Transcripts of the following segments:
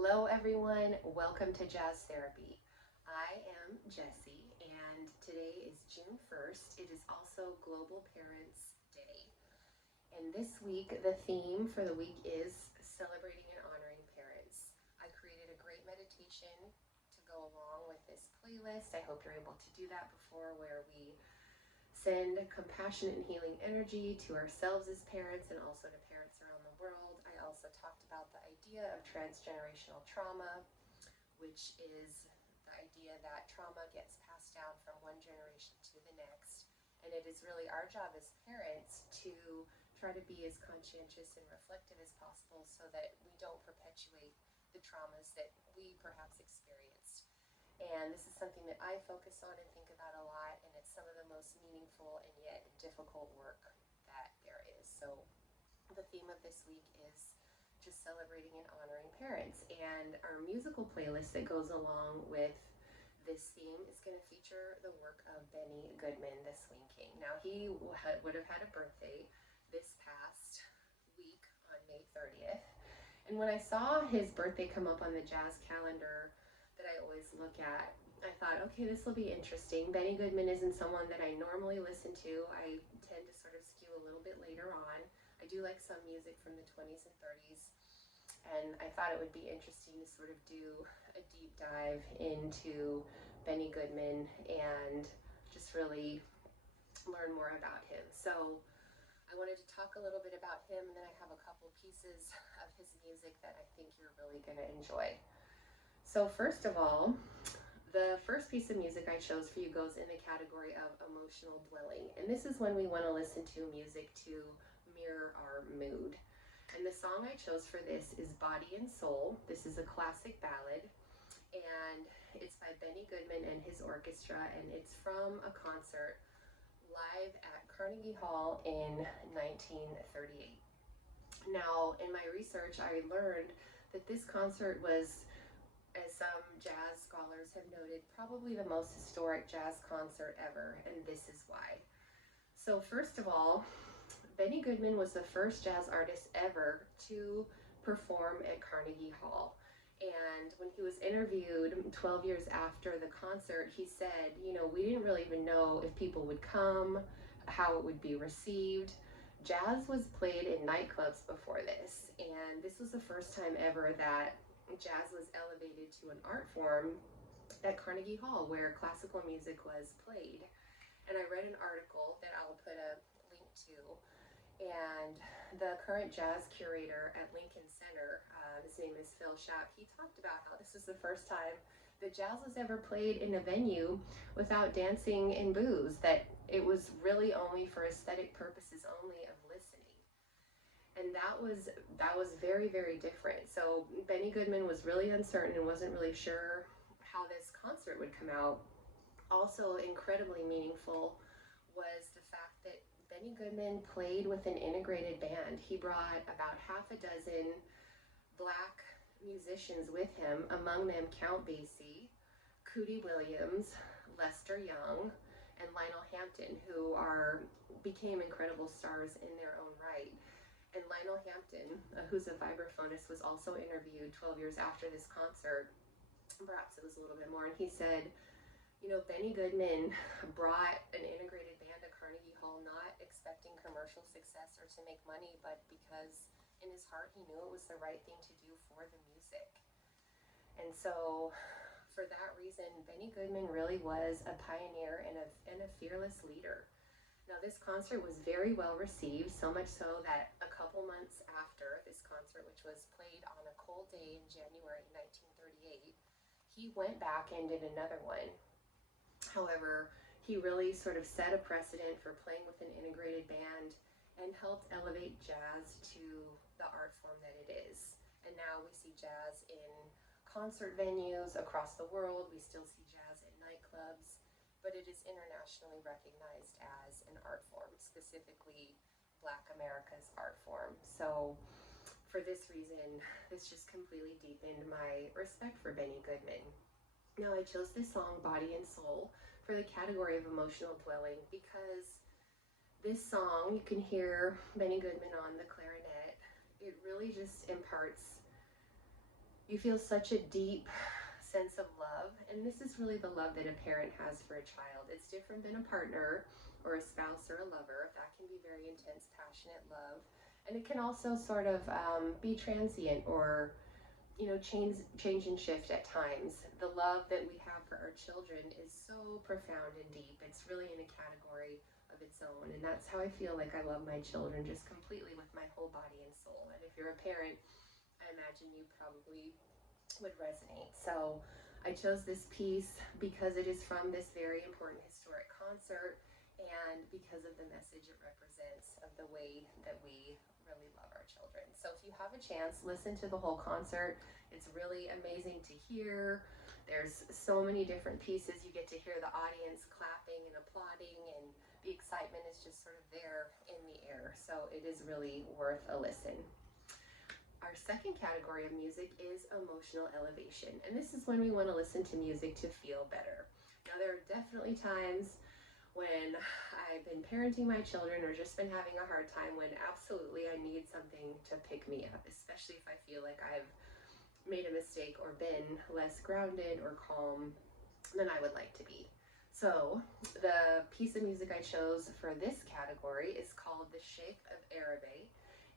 Hello, everyone. Welcome to Jazz Therapy. I am Jessie, and today is June 1st. It is also Global Parents Day. And this week, the theme for the week is celebrating and honoring parents. I created a great meditation to go along with this playlist. I hope you're able to do that before, where we send compassionate and healing energy to ourselves as parents and also to parents around the world. I also talked about the idea of transgenerational trauma, which is the idea that trauma gets passed down from one generation to the next. And it is really our job as parents to try to be as conscientious and reflective as possible so that we don't perpetuate the traumas that we perhaps experienced. And this is something that I focus on and think about a lot, and it's some of the most meaningful and yet difficult work that there is. So the theme of this week is just celebrating and honoring parents. And our musical playlist that goes along with this theme is going to feature the work of Benny Goodman, the Swing King. Now, he would have had a birthday this past week on May 30th. And when I saw his birthday come up on the jazz calendar that I always look at, I thought, okay, this will be interesting. Benny Goodman isn't someone that I normally listen to. I tend to sort of skew a little bit later on. I do like some music from the 20s and 30s, and I thought it would be interesting to sort of do a deep dive into Benny Goodman and just really learn more about him. So I wanted to talk a little bit about him, and then I have a couple pieces of his music that I think you're really going to enjoy. So first of all, the first piece of music I chose for you goes in the category of emotional dwelling. And this is when we want to listen to music to mirror our mood. And the song I chose for this is Body and Soul. This is a classic ballad, and it's by Benny Goodman and his orchestra, and it's from a concert live at Carnegie Hall in 1938. Now, in my research, I learned that this concert was, as some jazz scholars have noted, probably the most historic jazz concert ever, and this is why. So first of all, Benny Goodman was the first jazz artist ever to perform at Carnegie Hall. And when he was interviewed 12 years after the concert, he said, we didn't really even know if people would come, how it would be received. Jazz was played in nightclubs before this, and this was the first time ever that jazz was elevated to an art form at Carnegie Hall, where classical music was played. And I read an article that I'll put a link to, and the current jazz curator at Lincoln Center, his name is Phil Schaap, he talked about how this was the first time that jazz was ever played in a venue without dancing and booze, that it was really only for aesthetic purposes only of listening. And that was very, very different. So Benny Goodman was really uncertain and wasn't really sure how this concert would come out. Also incredibly meaningful was the fact that Benny Goodman played with an integrated band. He brought about half a dozen Black musicians with him, among them Count Basie, Cootie Williams, Lester Young, and Lionel Hampton, who became incredible stars in their own right. And Lionel Hampton, who's a vibraphonist, was also interviewed 12 years after this concert. Perhaps it was a little bit more, and he said, Benny Goodman brought an integrated band to Carnegie Hall not expecting commercial success or to make money, but because in his heart he knew it was the right thing to do for the music. And so for that reason, Benny Goodman really was a pioneer and a fearless leader. Now, this concert was very well received, so much so that a couple months after this concert, which was played on a cold day in January 1938, he went back and did another one. However, he really sort of set a precedent for playing with an integrated band and helped elevate jazz to the art form that it is. And now we see jazz in concert venues across the world. We still see jazz in nightclubs, but it is internationally recognized as an art form, specifically Black America's art form. So for this reason, this just completely deepened my respect for Benny Goodman. Now, I chose this song, Body and Soul, for the category of emotional dwelling because this song, you can hear Benny Goodman on the clarinet. It really just imparts you feel such a deep sense of love. And this is really the love that a parent has for a child. It's different than a partner or a spouse or a lover. That can be very intense, passionate love. And it can also sort of be transient or change and shift at times. The love that we have for our children is so profound and deep. It's really in a category of its own. And that's how I feel like I love my children, just completely with my whole body and soul. And if you're a parent, I imagine you probably would resonate. So I chose this piece because it is from this very important historic concert and because of the message it represents of the way that we really love our children. So if you have a chance, listen to the whole concert. It's really amazing to hear. There's so many different pieces. You get to hear the audience clapping and applauding, and the excitement is just sort of there in the air. So it is really worth a listen. Our second category of music is emotional elevation. And this is when we want to listen to music to feel better. Now, there are definitely times when I've been parenting my children or just been having a hard time when absolutely I need something to pick me up, especially if I feel like I've made a mistake or been less grounded or calm than I would like to be. So the piece of music I chose for this category is called The Sheikh of Araby,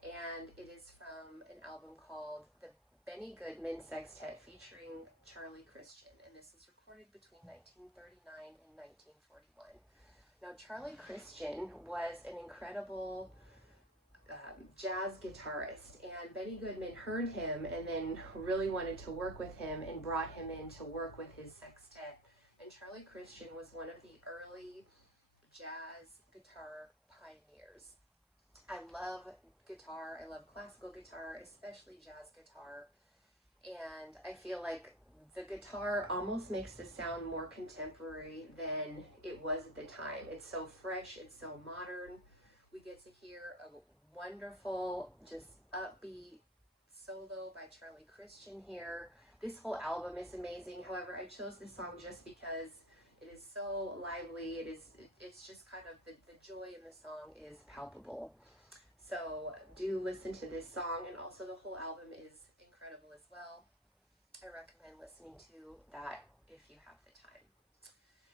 and it is from an album called the Benny Goodman Sextet featuring Charlie Christian, and this was recorded between 1939 and 1941. Now, Charlie Christian was an incredible jazz guitarist, and Benny Goodman heard him and then really wanted to work with him and brought him in to work with his sextet. And Charlie Christian was one of the early jazz guitar pioneers. I love guitar. I love classical guitar, especially jazz guitar. And I feel like the guitar almost makes the sound more contemporary than it was at the time. It's so fresh, it's so modern. We get to hear a wonderful, just upbeat solo by Charlie Christian here. This whole album is amazing. However, I chose this song just because it is so lively. It's just kind of the joy in the song is palpable. So do listen to this song, and also the whole album is incredible as well. I recommend listening to that if you have the time.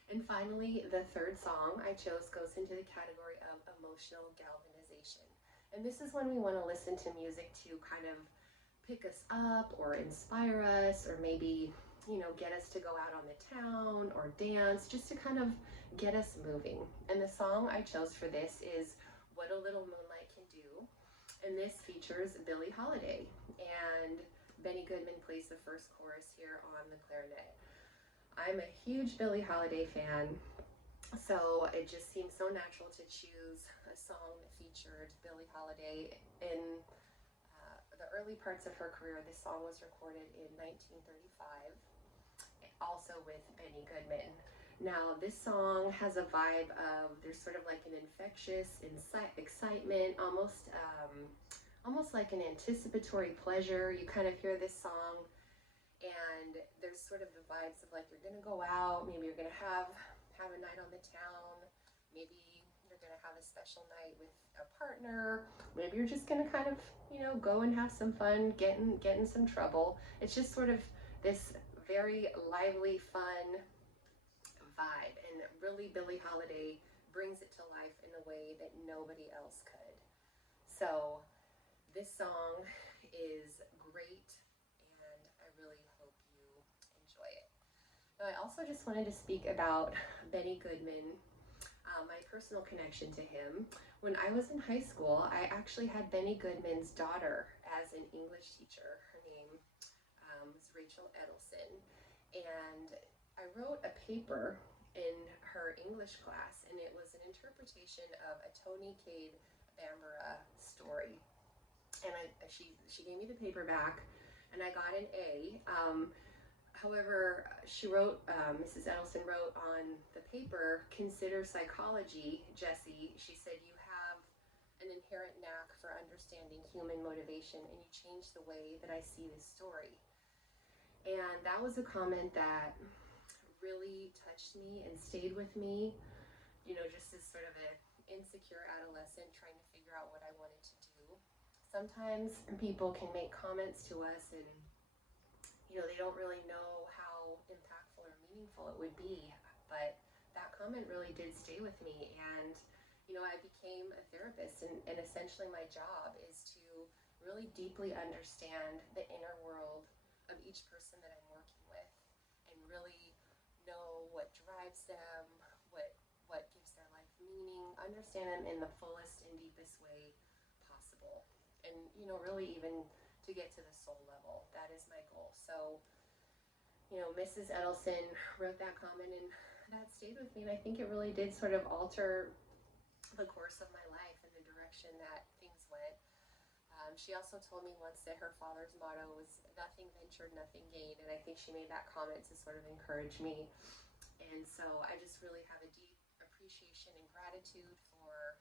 And finally, the third song I chose goes into the category of emotional galvanization. And this is when we want to listen to music to kind of pick us up or inspire us, or maybe, get us to go out on the town or dance, just to kind of get us moving. And the song I chose for this is What a Little Moonlight Can Do. And this features Billie Holiday. And Benny Goodman plays the first chorus here on the clarinet. I'm a huge Billie Holiday fan, so it just seemed so natural to choose a song that featured Billie Holiday. In the early parts of her career, this song was recorded in 1935, also with Benny Goodman. Now, this song has a vibe of, there's sort of like an infectious excitement, almost like an anticipatory pleasure. You kind of hear this song, and there's sort of the vibes of like you're gonna go out, maybe you're gonna have a night on the town, maybe you're gonna have a special night with a partner, maybe you're just gonna kind of go and have some fun, get in some trouble. It's just sort of this very lively, fun vibe, and really Billie Holiday brings it to life in a way that nobody else could. So this song is great, and I really hope you enjoy it. Now, I also just wanted to speak about Benny Goodman, my personal connection to him. When I was in high school, I actually had Benny Goodman's daughter as an English teacher. Her name was Rachel Edelson, and I wrote a paper in her English class, and it was an interpretation of a Tony Cade Bambara story. And she gave me the paper back, and I got an A. However, she wrote, Mrs. Edelson wrote on the paper, "Consider psychology, Jessie." She said, "You have an inherent knack for understanding human motivation, and you change the way that I see this story." And that was a comment that really touched me and stayed with me, just as sort of an insecure adolescent trying to figure out what I wanted to do. Sometimes people can make comments to us, and they don't really know how impactful or meaningful it would be. But that comment really did stay with me. And, I became a therapist, and essentially my job is to really deeply understand the inner world of each person that I'm working with and really know what drives them, what gives their life meaning, understand them in the fullest and deepest way possible. And, really even to get to the soul level. That is my goal. So, Mrs. Edelson wrote that comment, and that stayed with me. And I think it really did sort of alter the course of my life and the direction that things went. She also told me once that her father's motto was nothing ventured, nothing gained. And I think she made that comment to sort of encourage me. And so I just really have a deep appreciation and gratitude for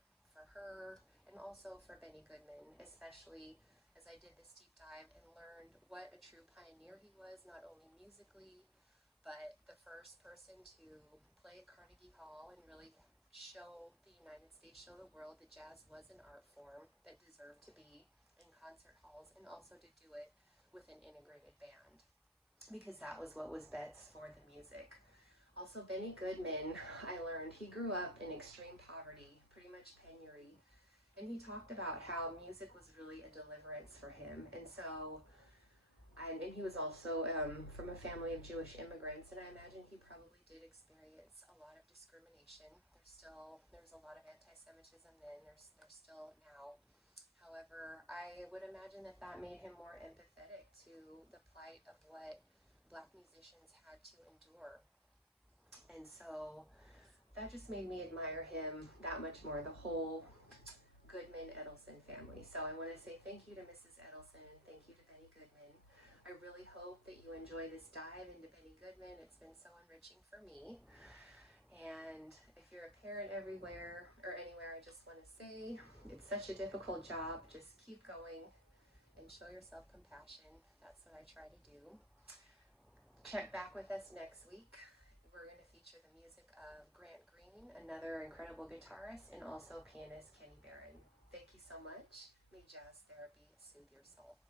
her, and also for Benny Goodman, especially as I did this deep dive and learned what a true pioneer he was, not only musically, but the first person to play at Carnegie Hall and really show the United States, show the world that jazz was an art form that deserved to be in concert halls, and also to do it with an integrated band, because that was what was best for the music. Also, Benny Goodman, I learned he grew up in extreme poverty, pretty much penury, and he talked about how music was really a deliverance for him. And so, and he was also from a family of Jewish immigrants, and I imagine he probably did experience a lot of discrimination. There's a lot of anti-Semitism then. There's still now. However, I would imagine that made him more empathetic to the plight of what Black musicians had to endure. And so that just made me admire him that much more, the whole Goodman Edelson family. So I want to say thank you to Mrs. Edelson, and thank you to Benny Goodman. I really hope that you enjoy this dive into Benny Goodman. It's been so enriching for me. And if you're a parent everywhere or anywhere, I just want to say it's such a difficult job. Just keep going and show yourself compassion. That's what I try to do. Check back with us next week. We're going to feature the music of Grant Green, another incredible guitarist, and also pianist Kenny Barron. Thank you so much. May jazz therapy soothe your soul.